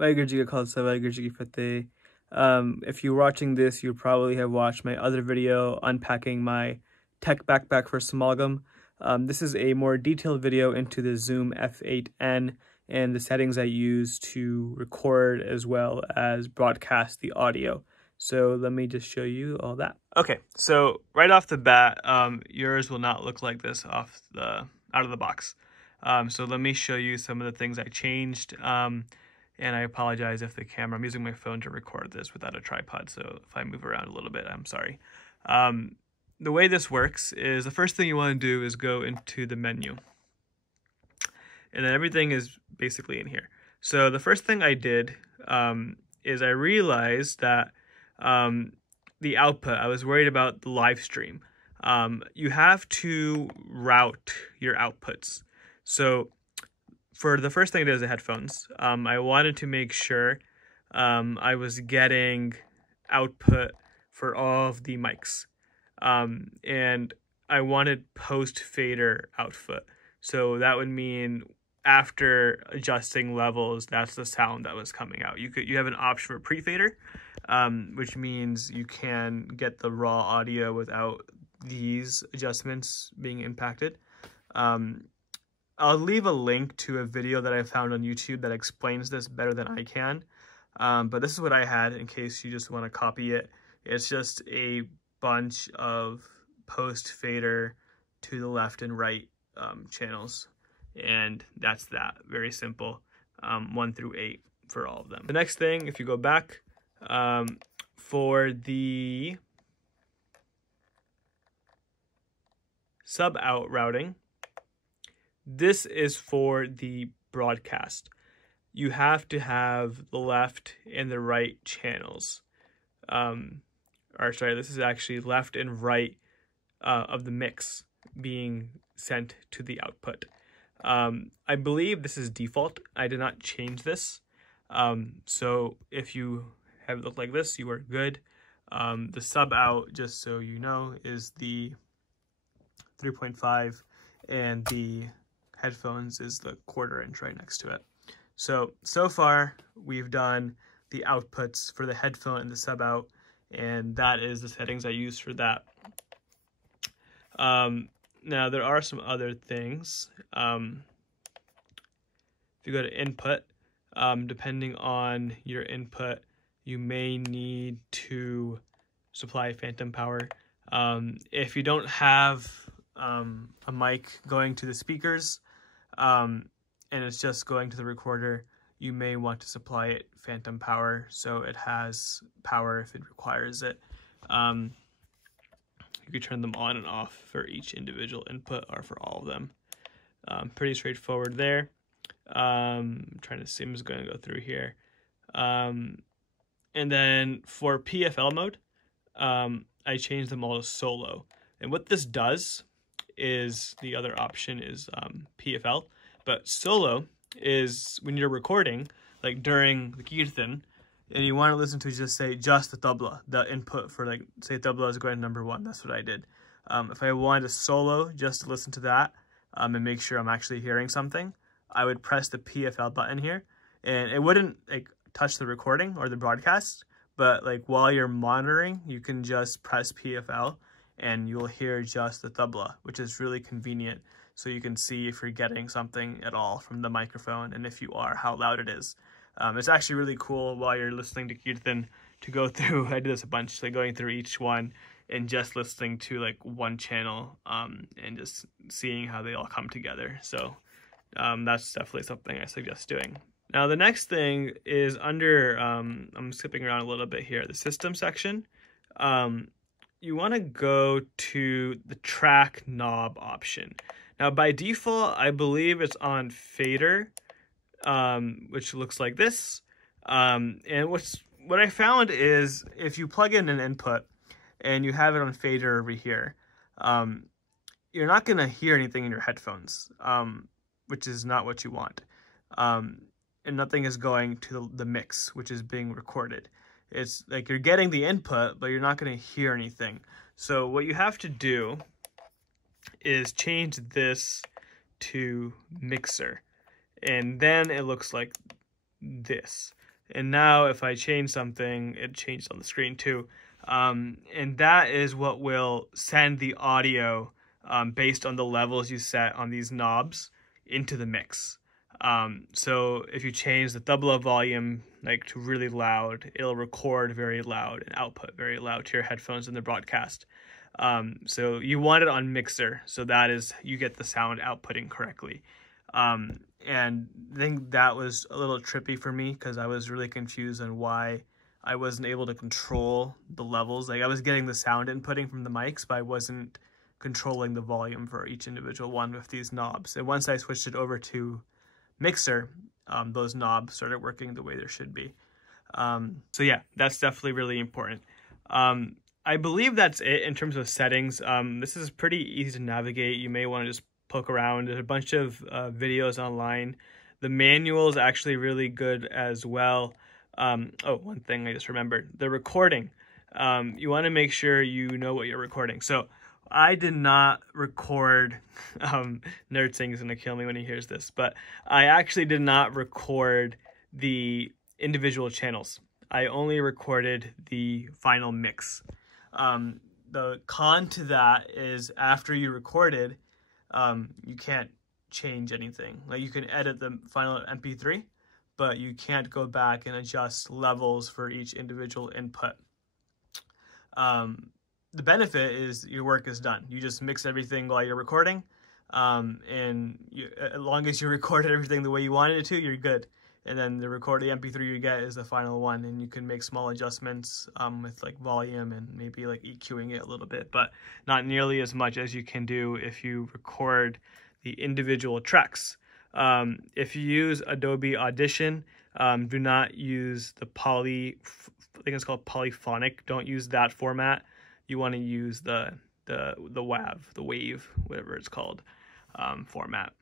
वाहिगुरू जी का खालसा वाहिगुरू जी की फतेह. If you're watching this, you probably have watched my other video unpacking my tech backpack for Smalgam. This is a more detailed video into the Zoom F8N and the settings I use to record as well as broadcast the audio. So let me just show you all that. Okay, so right off the bat, yours will not look like this out of the box. So let me show you some of the things I changed. And I apologize if the camera, I'm using my phone to record this without a tripod, so if I move around a little bit, I'm sorry. The way this works is the first thing you want to do is go into the menu. And then everything is basically in here. So the first thing I did is I realized that the output, I was worried about the live stream. You have to route your outputs. So for the first thing I did is the headphones. I wanted to make sure I was getting output for all of the mics. And I wanted post-fader output. So that would mean after adjusting levels, that's the sound that was coming out. You have an option for pre-fader, which means you can get the raw audio without these adjustments being impacted. I'll leave a link to a video that I found on YouTube that explains this better than I can. But this is what I had in case you just want to copy it. It's just a bunch of post-fader to the left and right channels. And that's that. Very simple. 1 through 8 for all of them. The next thing, if you go back, for the sub-out routing, this is for the broadcast. You have to have the left and the right channels. This is actually left and right of the mix being sent to the output. I believe this is default. I did not change this. So if you have it look like this, you are good. The sub out, just so you know, is the 3.5 and the headphones is the 1/4 inch right next to it. So far we've done the outputs for the headphone and the sub out, and that is the settings I use for that. Now there are some other things. If you go to input, depending on your input, you may need to supply phantom power. If you don't have a mic going to the speakers, and it's just going to the recorder, you may want to supply it phantom power so it has power if it requires it. You can turn them on and off for each individual input or for all of them. Pretty straightforward there. I'm trying to see, I'm just going to go through here. And then for PFL mode, I changed them all to solo. And what this does is, the other option is PFL, but solo is when you're recording, like during the kirtan, and you want to listen to just the tabla, the input for, like, say tabla is going to number 1. That's what I did. If I wanted to solo just to listen to that and make sure I'm actually hearing something, I would press the PFL button here, and it wouldn't like touch the recording or the broadcast, but like while you're monitoring, you can just press PFL and you'll hear just the tabla, which is really convenient. So you can see if you're getting something at all from the microphone, and if you are, how loud it is. It's actually really cool while you're listening to kirtan to go through, I did this a bunch, like going through each one and just listening to like one channel and just seeing how they all come together. So that's definitely something I suggest doing. Now the next thing is under, I'm skipping around a little bit here, the system section. You want to go to the track knob option. Now by default, I believe it's on fader, which looks like this. And what I found is if you plug in an input and you have it on fader over here, you're not going to hear anything in your headphones, which is not what you want. And nothing is going to the mix, which is being recorded. It's like you're getting the input, but you're not going to hear anything. So what you have to do is change this to mixer, and then it looks like this. And now if I change something, it changed on the screen too. And that is what will send the audio based on the levels you set on these knobs into the mix. So if you change the tabla volume like to really loud, it'll record very loud and output very loud to your headphones in the broadcast. So you want it on mixer, so that is, you get the sound outputting correctly. And I think that was a little trippy for me because I was really confused on why I wasn't able to control the levels. Like I was getting the sound inputting from the mics, but I wasn't controlling the volume for each individual one with these knobs. And once I switched it over to mixer, those knobs started working the way there should be. So yeah, that's definitely really important. I believe that's it in terms of settings. This is pretty easy to navigate. You may want to just poke around. There's a bunch of videos online. The manual is actually really good as well. Oh, one thing I just remembered, the recording. You want to make sure you know what you're recording. So I did not record, Nerdsing's gonna kill me when he hears this, but I actually did not record the individual channels. I only recorded the final mix. The con to that is after you recorded, you can't change anything. Like you can edit the final MP3, but you can't go back and adjust levels for each individual input. The benefit is your work is done. You just mix everything while you're recording, and as long as you recorded everything the way you wanted it to, you're good. And then the MP3 you get is the final one, and you can make small adjustments with like volume and maybe like EQing it a little bit, but not nearly as much as you can do if you record the individual tracks. If you use Adobe Audition, do not use the I think it's called polyphonic. Don't use that format. You want to use the wave, whatever it's called, format,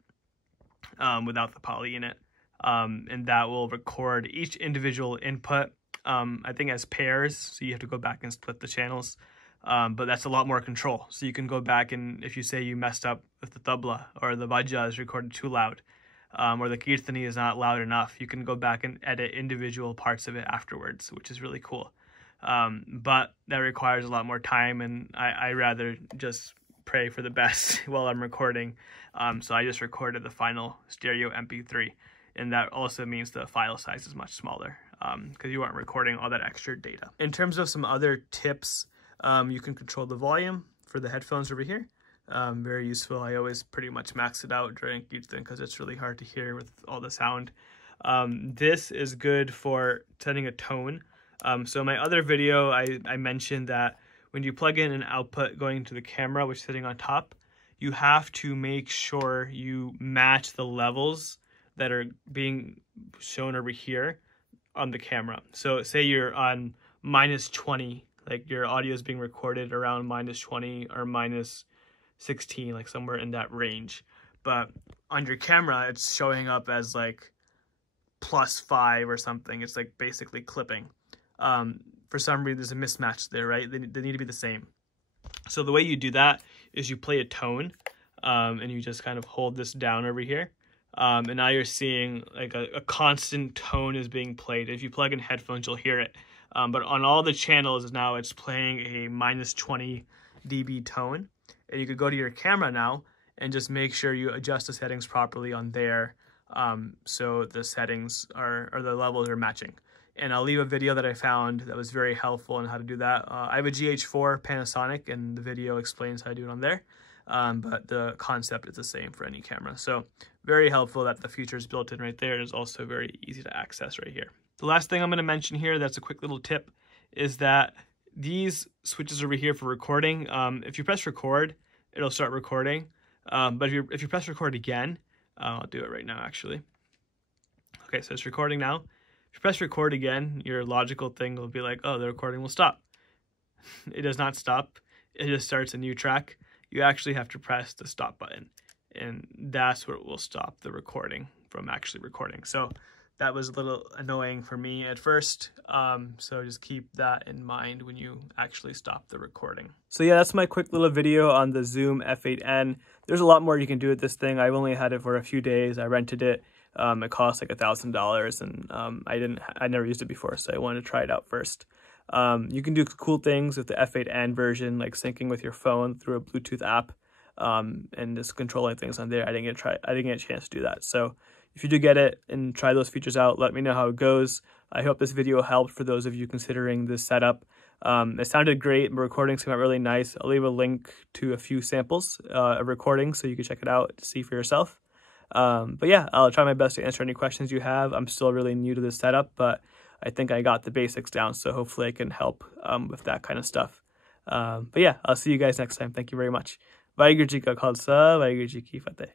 without the poly in it. And that will record each individual input, I think as pairs, so you have to go back and split the channels, but that's a lot more control. So you can go back, and if you say you messed up with the tabla, or the vajja is recorded too loud, or the kirtani is not loud enough, you can go back and edit individual parts of it afterwards, which is really cool. But that requires a lot more time, and I rather just pray for the best while I'm recording. So I just recorded the final stereo MP3. And that also means the file size is much smaller because you aren't recording all that extra data. In terms of some other tips, you can control the volume for the headphones over here. Very useful. I always pretty much max it out during kirtan because it's really hard to hear with all the sound. This is good for setting a tone. So in my other video, I mentioned that when you plug in an output going to the camera, which is sitting on top, you have to make sure you match the levels that are being shown over here on the camera. So say you're on -20, like your audio is being recorded around -20 or -16, like somewhere in that range. But on your camera, it's showing up as like +5 or something. It's like basically clipping. For some reason, there's a mismatch there, right? They need to be the same. So the way you do that is you play a tone, and you just kind of hold this down over here. And now you're seeing like a constant tone is being played. If you plug in headphones, you'll hear it. But on all the channels now, it's playing a -20 dB tone. And you could go to your camera now and just make sure you adjust the settings properly on there, so the settings or the levels are matching. And I'll leave a video that I found that was very helpful on how to do that. I have a GH4 Panasonic, and the video explains how to do it on there. But the concept is the same for any camera. So very helpful that the feature is built in right there. It is also very easy to access right here. The last thing I'm going to mention here, that's a quick little tip, is that these switches over here for recording, if you press record, it'll start recording. But if you press record again, I'll do it right now actually. Okay, so it's recording now. If you press record again, your logical thing will be like, oh, the recording will stop. It does not stop. It just starts a new track. You actually have to press the stop button, and that's what will stop the recording from actually recording. So that was a little annoying for me at first. So just keep that in mind when you actually stop the recording. So yeah, that's my quick little video on the Zoom F8N. There's a lot more you can do with this thing. I've only had it for a few days. I rented it. It costs like $1,000, and I never used it before, so I wanted to try it out first. You can do cool things with the F8N version, like syncing with your phone through a Bluetooth app, and just controlling things on there. I didn't get a chance to do that. So if you do get it and try those features out, let me know how it goes. I hope this video helped for those of you considering this setup. It sounded great. The recordings came out really nice. I'll leave a link to a few samples of recordings so you can check it out to see for yourself. But yeah, I'll try my best to answer any questions you have. I'm still really new to this setup, but I think I got the basics down, so hopefully I can help with that kind of stuff. But yeah, I'll see you guys next time. Thank you very much. Vaheguru Ji ka Khalsa, Vaheguru Ji ki Fateh.